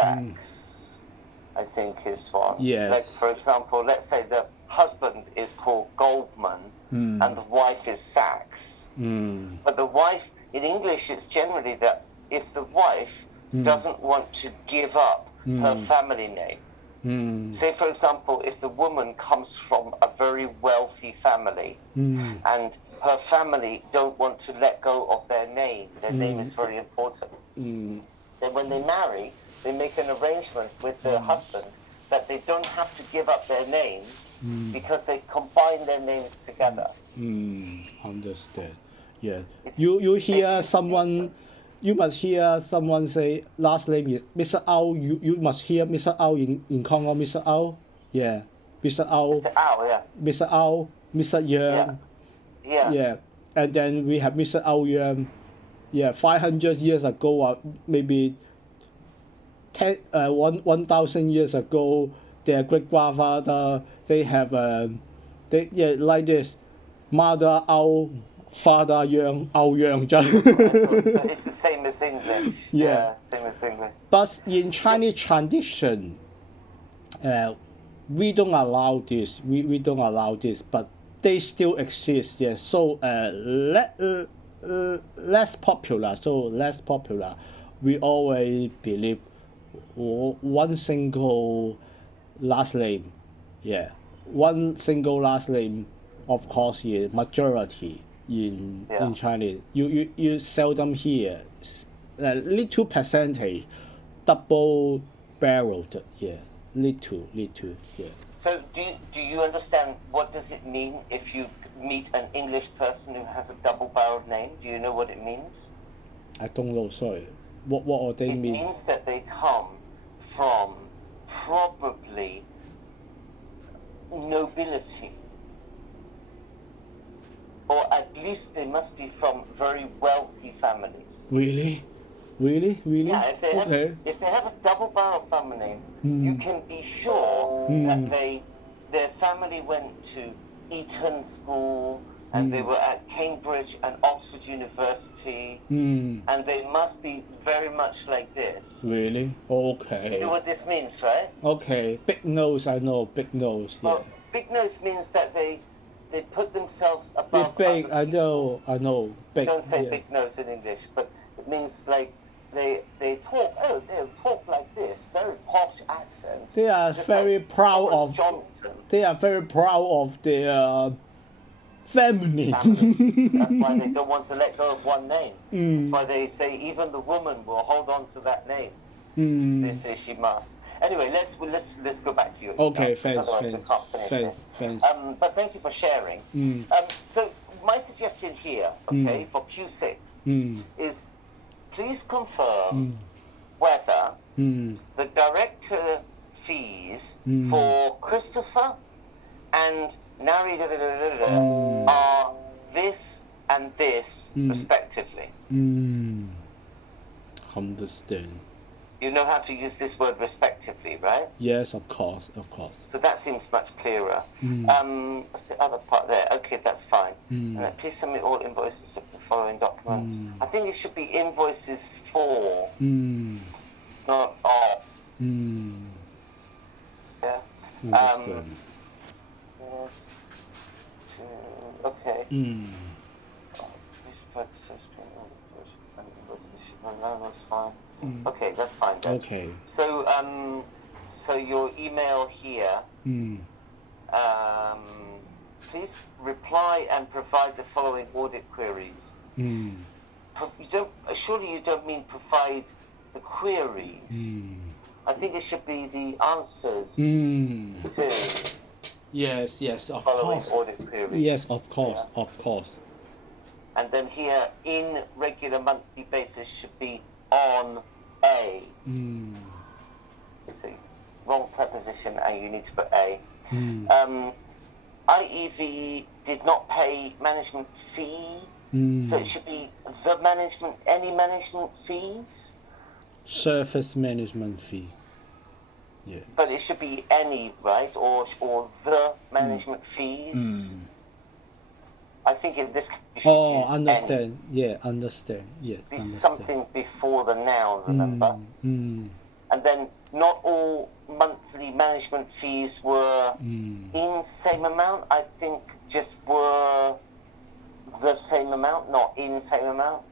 Sachs, I think is one. Yes. Like, for example, let's say the husband is called Goldman and the wife is Sachs. But the wife, in English, it's generally that if the wife doesn't want to give up her family name, say, for example, if the woman comes from a very wealthy family and her family don't want to let go of their name is very important. Then when they marry, they make an arrangement with the husband that they don't have to give up their name because they combine their names together. Understand. Yeah. You hear someone, you must hear someone say last name is Mr. Ao. You must hear Mr. Ao in Congo. Mr. Ao. Yeah. Mr. Ao. Mr. Ao, yeah. Mr. Ao. Mr. Yang. Yeah. Yeah. And then we have Mr. Ao Yang. Yeah. 500 years ago, maybe 1,000 years ago, their great grandfather, they have like this, mother Ao, father Yang, Ao Yang. It's the same as English. Yeah. Same as English. But in Chinese tradition, we don't allow this. We don't allow this, but they still exist. Yes. So less popular. So less popular. We always believe one single last name. Yeah. One single last name, of course, is majority in Chinese. You seldom hear a little percentage double barreled. Yeah. Little. Yeah. So do you understand what does it mean if you meet an English person who has a double-barreled name? Do you know what it means? I don't know, sorry. What do they mean? It means that they come from probably nobility. Or at least they must be from very wealthy families. Really? Yeah, Okay. if they have a double-barrel family name, you can be sure that their family went to Eton School and they were at Cambridge and Oxford University, and they must be very much like this. Really? Okay. You know what this means, right? Okay. Big nose, I know. Big nose. Yeah. Well, big nose means that they put themselves above Big. other I people. know. Big. Don't say yeah. big nose in English, but it means like they talk like this, very posh accent. They are just very like proud Boris of. Johnson. They are very proud of their family. That's why they don't want to let go of one name. That's why they say even the woman will hold on to that name. They say she must. Anyway, let's go back to your Okay, email, otherwise we can't finish this. But thank you for sharing. So my suggestion here, okay, for Q6 is please confirm whether the director fees for Christopher and Nari are this and this respectively. Understand. You know how to use this word respectively, right? Yes, of course. So that seems much clearer. What's the other part there? Okay, that's fine. Please submit all invoices of the following documents. I think it should be invoices for, not of. Yeah. Understand. Yes. Okay. No, that's fine. Okay, that's fine then. Okay. So, so your email here, please reply and provide the following audit queries. Surely you don't mean provide the queries. I think it should be the answers to Yes, of following course. audit queries. Yes, of course, Yeah. of course. And then here, in regular monthly basis should be on A. It's a wrong preposition and you need to put A. IEV did not pay management fee, so it should be the management, any management fees, Surface management fee. Yeah. but it should be any, right? Or the management fees. I think in this case you should Oh, use understand. any. Yeah, understand. Yeah, Be understand. something before the noun, remember? and then not all monthly management fees were in same amount. I think just were the same amount, not in same amount.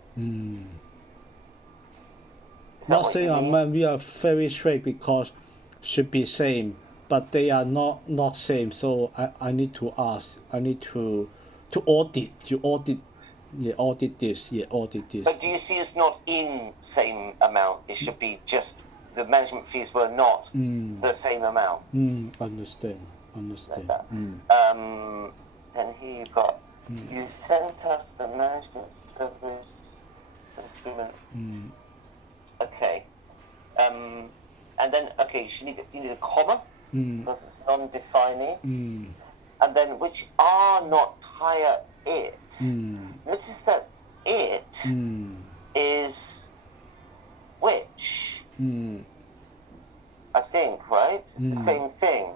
Is that Not what same you mean? amount. We are very strict because should be same, but they are not same. So I need to ask. I need to audit. To audit. Yeah, audit this. Yeah, audit this. But do you see it's not in same amount? It should be just the management fees were not the same amount. Understand. Like that. Then here you've got, you sent us the management service agreement. Okay. And then, okay, you need a comma, because it's non-defining. And then, which are not higher it. Notice that it is which. I think, right? It's the same thing.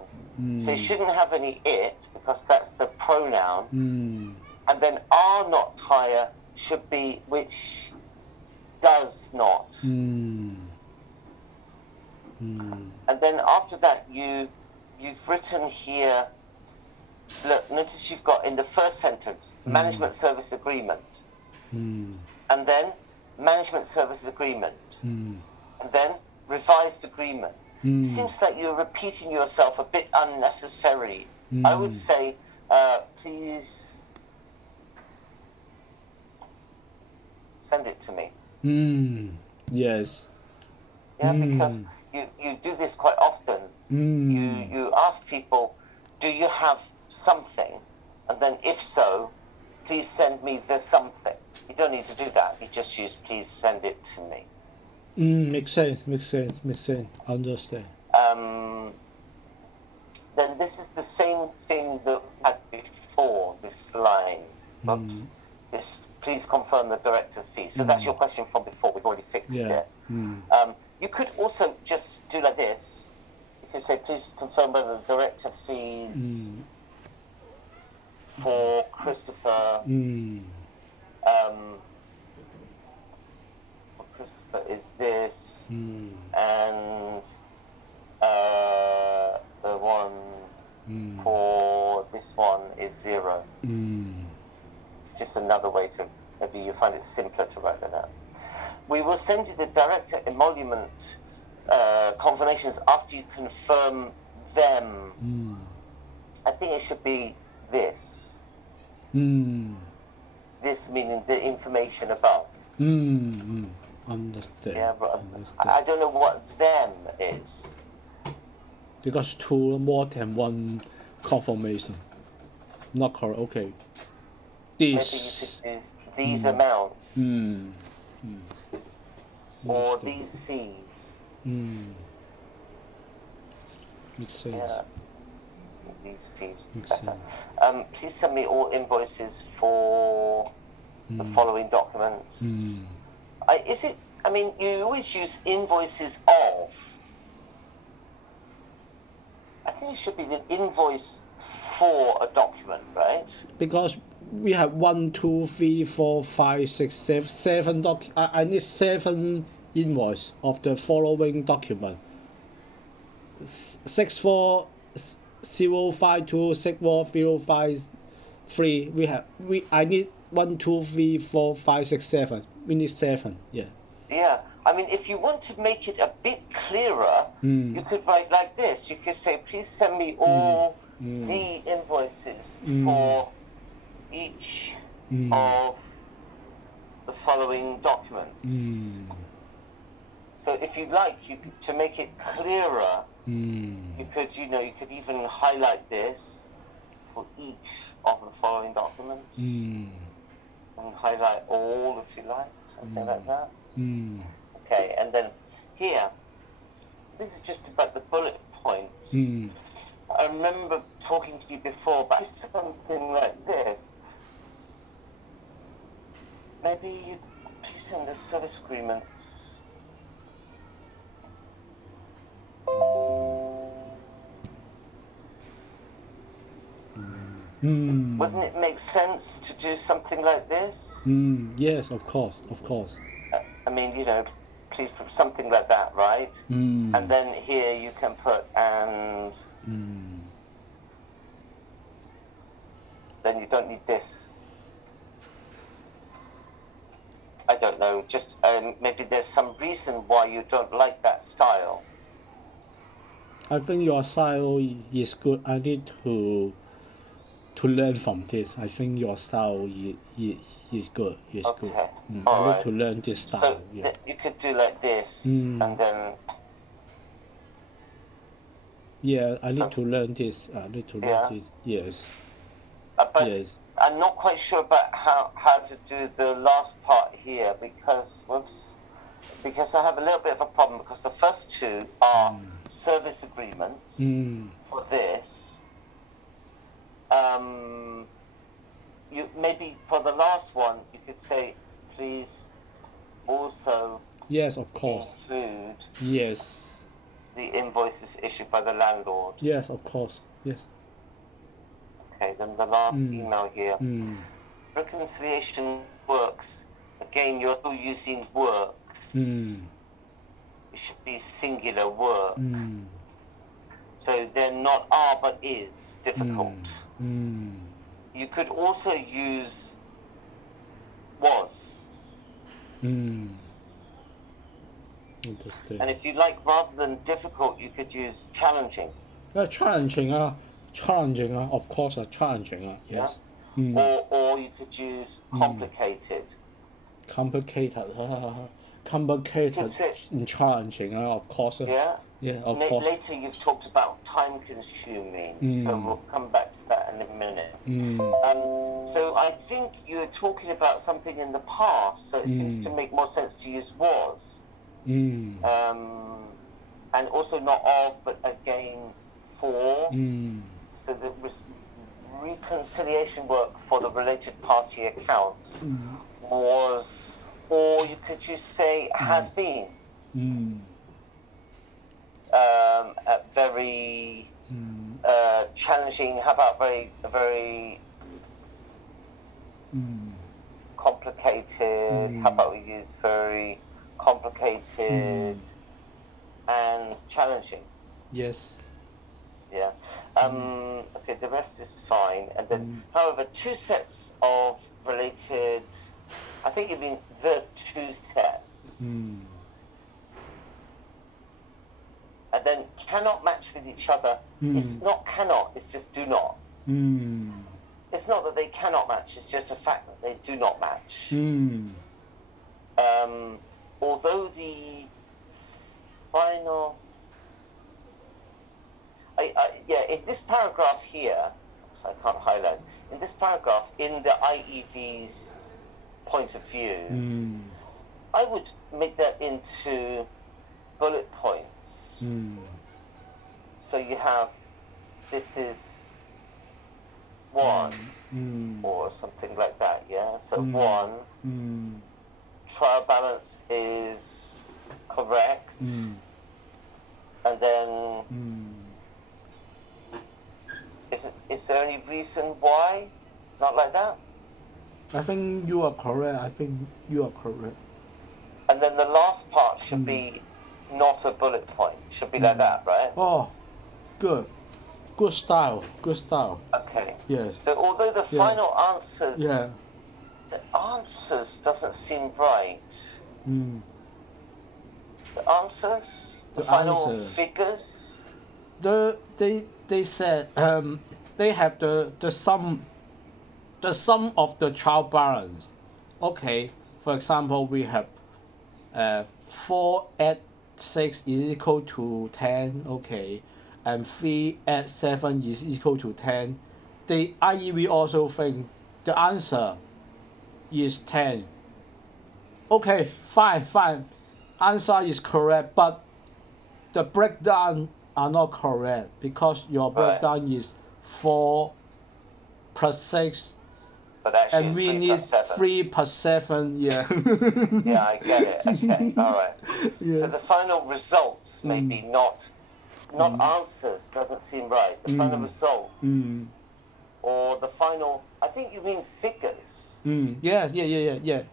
So you shouldn't have any it, because that's the pronoun. And then are not higher should be which does not. And then after that, you've written here, look, notice you've got in the first sentence, management service agreement. And then management service agreement. And then revised agreement. It seems like you're repeating yourself a bit unnecessarily. I would say, please send it to me. Yes. Yeah, because you do this quite often. You ask people, do you have something? And then if so, please send me the something. You don't need to do that. You just use please send it to me. Makes sense. Understand. Then this is the same thing that we had before, this line. Oops. This, please confirm the director's fee. So that's your question from before. We've already fixed it. You could also just do like this. You could say, please confirm whether the director fees for Christopher is this, and the one for this one is 0. It's just another way to, maybe you find it simpler to write that out. We will send you the director emolument confirmations after you confirm them. I think it should be this. This meaning the information above. Understand. Yeah, but I don't know what them is. Because two more than one confirmation. Not correct. Okay. Maybe This. you could use these amounts or these fees. Makes sense. Yeah, these fees Makes better. Please send me all invoices for the following documents. I mean, you always use invoices of. I think it should be the invoice for a document, right? Because we have 1, 2, 3, 4, 5, 6, 7 I need 7 invoice of the following document. 64052 64053. I need 1, 2, 3, 4, 5, 6, 7. We need 7. Yeah. Yeah. I mean, if you want to make it a bit clearer, you could write like this. You could say, please send me all the invoices for each of the following documents. So if you like, to make it clearer, you could even highlight this for each of the following documents. And highlight all if you like, something like that. Okay, and then here, this is just about the bullet points. I remember talking to you before about something like this. Maybe you please send the service agreements. Wouldn't it make sense to do something like this? Yes, of course. I mean, please put something like that, right? And then here you can put and. Then you don't need this. I don't know, just maybe there's some reason why you don't like that style. I think your style is good. I need to learn from this. I think your style is good. Is Okay. good. All I right. need to learn this style. So Yeah. you could do like this, and then. Yeah, I need to learn this. I need to learn this. Yes. But Yes. I'm not quite sure about how to do the last part here because I have a little bit of a problem because the first two are service agreements for this. You maybe for the last one you could say please also Yes, of course. include Yes. the invoices issued by the landlord. Yes, of course. Yes. Okay, then the last email here. Reconciliation works. Again, you're still using works. It should be singular work. So they're not are but is difficult. You could also use was. Understand. And if you like, rather than difficult, you could use challenging. Challenging. Of course, challenging. Yes. Or you could use complicated. Complicated. Complicated and challenging. Of course. Yeah. Yeah, of course. Later, you've talked about time consuming, so we'll come back to that in a minute. So I think you're talking about something in the past, so it seems to make more sense to use was. And also not of, but again for. So the reconciliation work for the related party accounts was, or you could just say has been. Very challenging. How about very complicated? How about we use very complicated and challenging? Yes. Yeah. Okay, the rest is fine. And then, however, two sets of related. I think you mean the two sets. And then cannot match with each other. It's not cannot, it's just do not. It's not that they cannot match, it's just a fact that they do not match. Although the final... in this paragraph here, so I can't highlight, in this paragraph, in the IEV's point of view, I would make that into bullet points. So you have, this is one, or something like that, yeah? So one, trial balance is correct, and then, is there any reason why? Not like that? I think you are correct. And then the last part should be not a bullet point. Should be like that, right? Oh, good. Good style. Okay. Yes. So although the final answers, Yeah. the answers doesn't seem right. The answers, the final answer. figures. They said they have the sum of the trial balance. Okay. For example, we have 4 add 6 is equal to 10, okay, and 3 add 7 is equal to 10. The IEV also think the answer is 10. Okay, fine. Answer is correct, but the breakdown are not correct because your breakdown is 4 plus 6. But actually And we it's 3 need plus 7. 3 plus 7, yeah. Yeah, I get it. Okay, all right. Yes. So the final results maybe not answers doesn't seem right. The final results or the final. I think you mean figures. Yeah.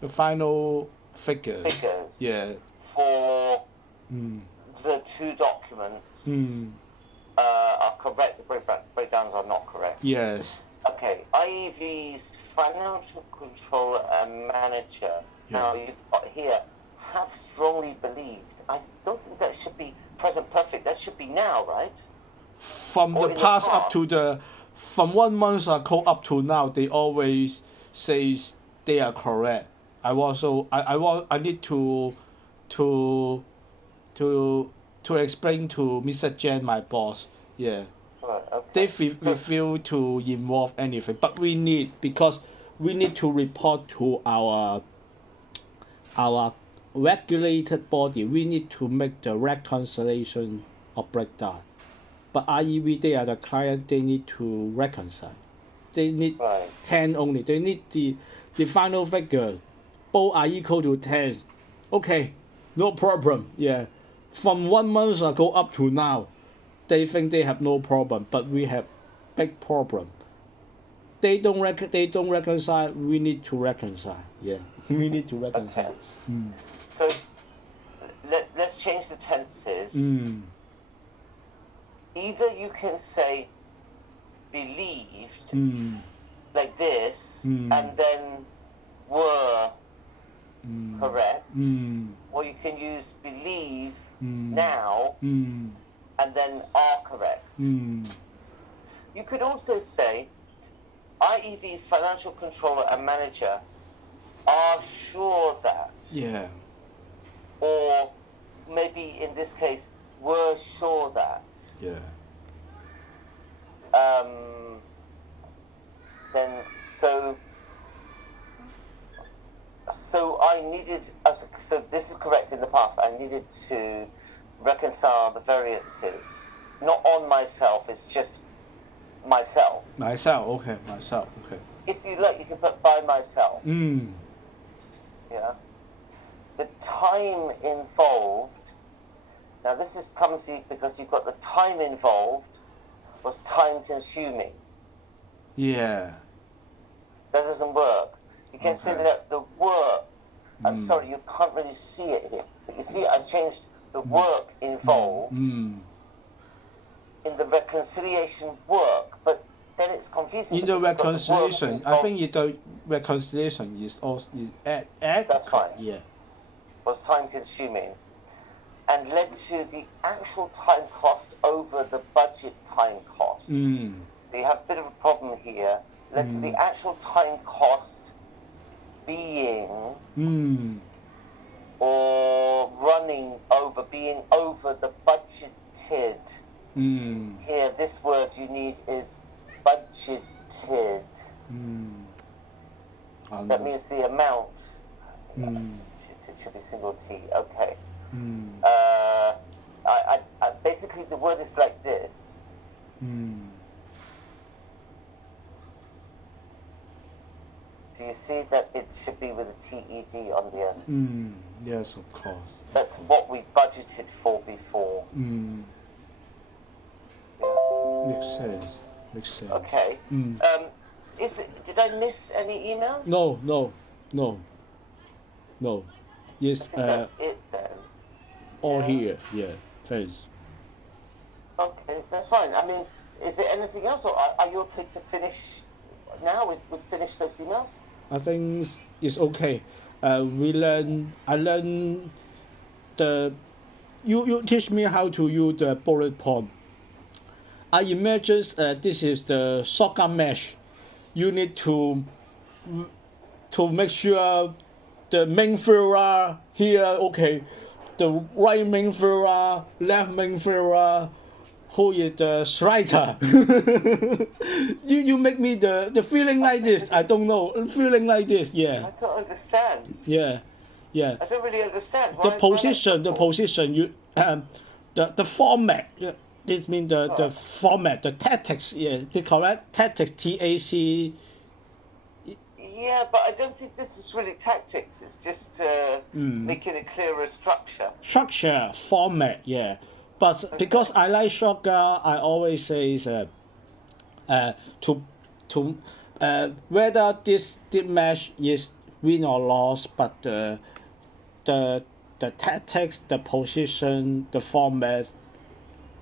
The final figures. Figures. Yeah. for the two documents are correct, the breakdowns are not correct. Yes. Okay, IEV's financial controller and manager. Yeah. Now you've got here, have strongly believed. I don't think that should be present perfect. That should be now, right? From Or the in past the up to past. from 1 month ago up to now, they always says they are correct. I need to to explain to Mr. Jen, my boss. Yeah. Right, They okay. refuse to involve anything, but we need to report to our regulated body. We need to make the reconciliation of breakdown. But IEV, they are the client. They need to reconcile. They need Right. 10 only. They need the final figure. Both are equal to 10. Okay, no problem. Yeah, from 1 month ago up to now, they think they have no problem, but we have big problem. They don't reconcile. We need to reconcile. Yeah, we need to reconcile. Okay. So let's change the tenses. Either you can say believed like this and then were correct, or you can use believe now and then are correct. You could also say IEV's financial controller and manager are sure that, Yeah. or maybe in this case were sure that. Yeah. Then so I needed, so this is correct in the past, I needed to reconcile the variances, not on myself, it's just myself. Myself. Okay. Myself. Okay. If you like, you can put by myself. Yeah. The time involved, now this is clumsy because you've got the time involved was time consuming. Yeah. That doesn't work. You can say Okay. that the work, I'm sorry, you can't really see it here. But you see, I've changed the work involved in the reconciliation work, but then it's confusing. In the because you've got work reconciliation, I involved think the reconciliation is also add. That's fine. Yeah. was time consuming and led to the actual time cost over the budget time cost. So you have a bit of a problem here. Led to the actual time cost being or being over the budgeted. Here, this word you need is budgeted. That means the amount. It should be single T. Okay. I basically the word is like this. Do you see that it should be with a TED on the end? Yes, of course. That's what we budgeted for before. Makes sense. Makes sense. Okay. Did I miss any emails? No. Yes. I think that's it then. All here. Yeah. Thanks. Okay, that's fine. I mean, is there anything else, or are you okay to finish now? We've finished those emails? I think it's okay. I learn the. You teach me how to use the bullet point. I imagine this is the shotgun mesh. You need to make sure the main furrow here, okay, the right main furrow, left main furrow, who is the striker. you make me the feeling like this. I don't know, feeling like this. Yeah. I don't understand. Yeah. I don't really understand. The position. You the format. Yeah. This means the format, the tactics. Yeah, the correct tactics. TAC. Yeah, but I don't think this is really tactics. It's just making a clearer structure. Structure, format, yeah. But because I like shotgun, I always say whether this match is win or loss, but the the tactics, the position, the format,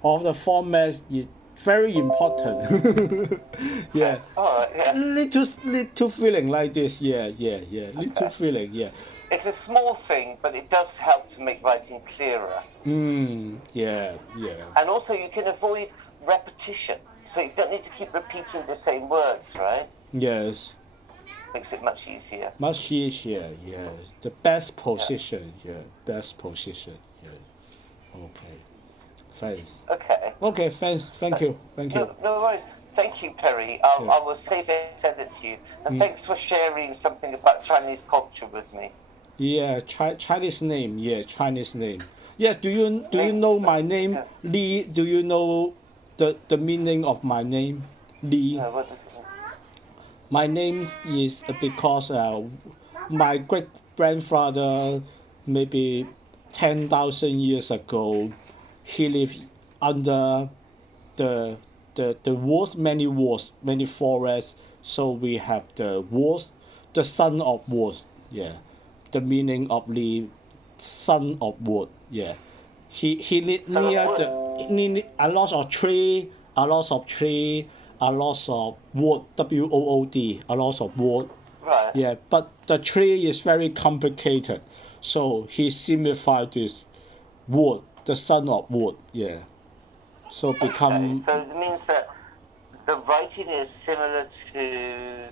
all the formats is very important. Yeah. Oh, yeah. Little feeling like this. Yeah. Little feeling. Yeah. It's a small thing, but it does help to make writing clearer. Yeah. And also, you can avoid repetition. So you don't need to keep repeating the same words, right? Yes. Makes it much easier. Much easier. Yeah. The best position. Yeah. Best position. Yeah. Okay. Thanks. Okay. Okay. Thanks. Thank you. Thank you. No worries. Thank you, Perry. I will save it and send it to you. And thanks for sharing something about Chinese culture with me. Yeah. Chinese name. Yeah. Chinese name. Yeah. Do you know my name, Yeah. Li? Do you know the meaning of my name, Li? No, what does it mean? My name is because my great grandfather, maybe 10,000 years ago, he lived under the woods, many forests. So we have the woods, the son of woods. Yeah, the meaning of the son of wood. Yeah, he lived near a lot of tree, a lot of wood. WOOD, a lot of wood. Right. Yeah, but the tree is very complicated, so he simplified this wood, the son of wood. Yeah, so become Okay, so it means that the writing is similar to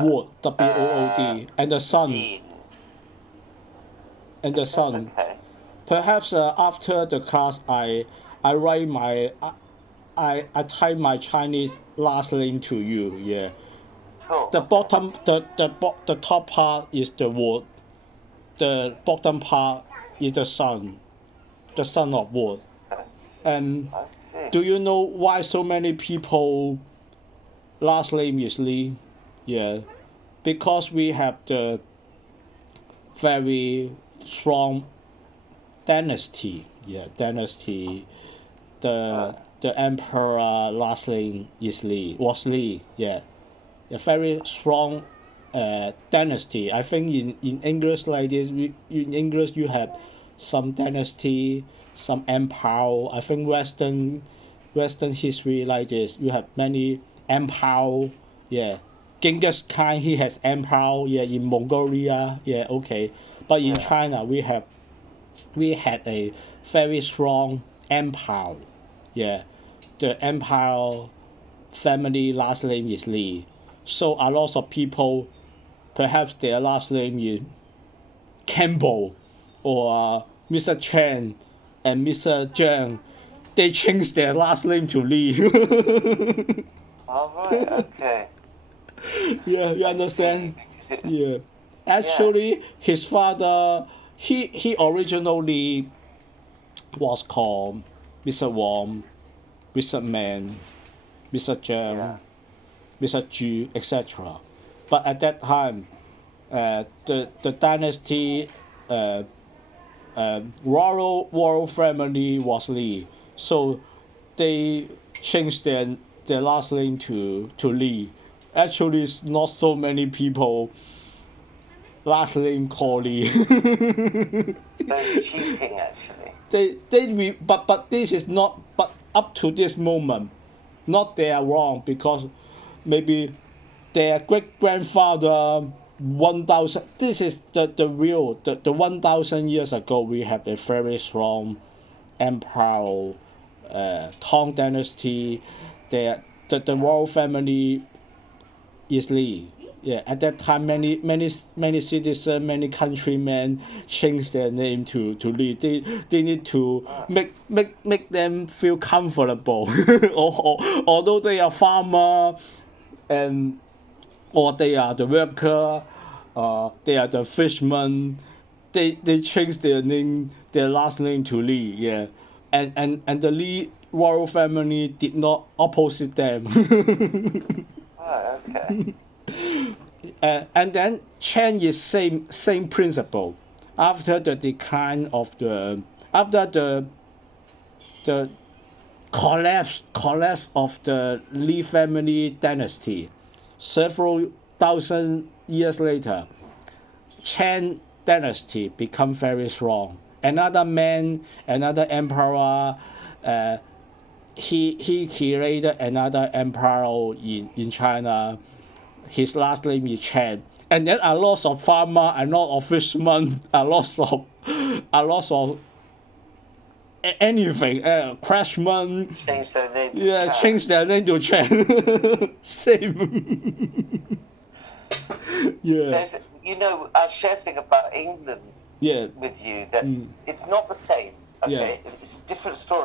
wood. WOOD, and the sun, Yin. and the sun. Okay. Perhaps after the class, I write my I type my Chinese last name to you. Yeah. Cool. The bottom, the top part is the wood. The bottom part is the son of wood. And I see. do you know why so many people last name is Li? Yeah, because we have the very strong dynasty. Yeah, dynasty. The emperor last name is was Li. Yeah, a very strong dynasty. I think in English like this, in English you have some dynasty, some empire. I think Western history like this, you have many empire. Yeah, Genghis Khan, he has empire. Yeah, in Mongolia. Yeah, okay. But in China we had a very strong empire. Yeah, the empire family last name is Li. So a lot of people, perhaps their last name is Campbell or Mr. Chen and Mr. Zhang. They changed their last name to Li. All right. Okay. Yeah, you understand? Yeah. Actually, his father, he originally was called Mr. Wang, Mr. Man, Mr. Zhang, Mr. Zhu, etc. But at that time, the dynasty, royal family was Li, so they changed their last name to Li. Actually, it's not so many people last name called Li. They're cheating, actually. But this is not, but up to this moment, not they are wrong, because maybe their great grandfather 1,000, this is the real, the 1,000 years ago, we have a very strong empire, Tang dynasty. The royal family is Li. Yeah, at that time, many citizens, many countrymen changed their name to Li. They need to make them feel comfortable. Although they are farmer, or they are the worker, they are the fishermen, they change their name, their last name to Li. Yeah, and the Li royal family did not opposite them. Oh, okay. And then Chen is same principle. After the decline of after the collapse of the Li family dynasty, several thousand years later, Chen dynasty become very strong. Another man, another emperor, he created another emperor in China. His last name is Chen. And then a lot of farmer, a lot of fishermen, a lot of anything, craftsmen, Change their name to yeah, Chan. change their name to Chen. Same. Yeah, There's, you know, I'll share a thing about England yeah. with you that it's not the same. Okay, Yeah. it's a different story.